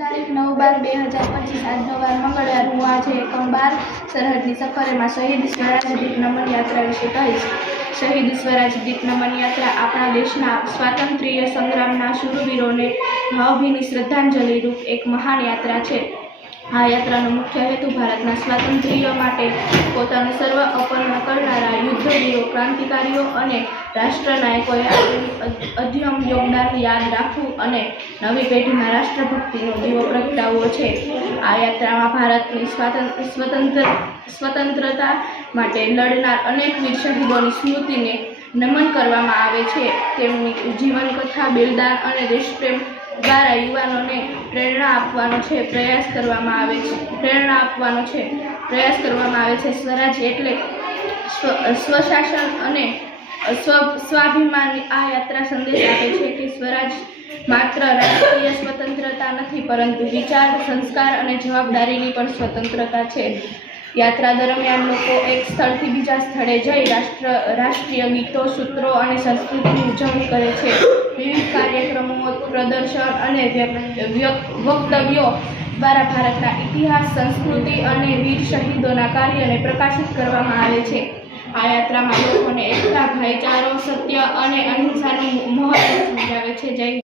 તારીખ 9/12/2025 આજનો વાર મંગળવાર। હું આજે એકમ 12 સરહદની સફરેમાં શહીદ સ્વરાજ દીપ નમન યાત્રા વિશે કહીશ। શહીદ સ્વરાજ દીપ નમન યાત્રા આપણા દેશના સ્વાતંત્ર્ય સંગ્રામના શૂરવીરોને ભાવભીની શ્રદ્ધાંજલિ રૂપ એક મહાન યાત્રા છે। આ યાત્રાનો મુખ્ય હેતુ ભારતના સ્વાતંત્ર્ય માટે પોતાનું સર્વ અર્પણ કરનારા યુદ્ધવીરો, ક્રાંતિકારીઓ અને રાષ્ટ્રનાયકોએ આપેલું અધ્યમ યોગદાન યાદ રાખવું અને નવી પેઢીમાં રાષ્ટ્રભક્તિનો દીવો પ્રગટાવવો છે। આ યાત્રામાં ભારતની સ્વતંત્રતા માટે લડનાર અનેક વીર શહીદોની સ્મૃતિને નમન કરવામાં આવે છે। તેમની જીવનકથા, બલિદાન અને દેશપ્રેમ દ્વારા યુવાનોને પ્રેરણા આપવાનો પ્રયાસ કરવામાં આવે છે। સ્વરાજ એટલે સ્વશાસન અને સ્વાભિમાન। આ યાત્રા સંદેશ આપે છે કે સ્વરાજ માત્ર રાષ્ટ્રીય સ્વતંત્રતા નથી, પરંતુ વિચાર, સંસ્કાર અને જવાબદારીની પણ સ્વતંત્રતા છે। યાત્રા દરમિયાન લોકો એક સ્થળથી બીજા સ્થળે જઈ રાષ્ટ્રીય ગીતો, સૂત્રો અને સંસ્કૃતિની ઉજવણી કરે છે। વિવિધ કાર્યક્રમો, પ્રદર્શન અને વક્તવ્યો દ્વારા ભારતના ઇતિહાસ, સંસ્કૃતિ અને વીર શહીદોના કાર્યને પ્રકાશિત કરવામાં આવે છે। આ યાત્રામાં લોકોને એકતા, ભાઈચારો, સત્ય અને અહિંસાનું મહત્વ સમજાવે છે। જય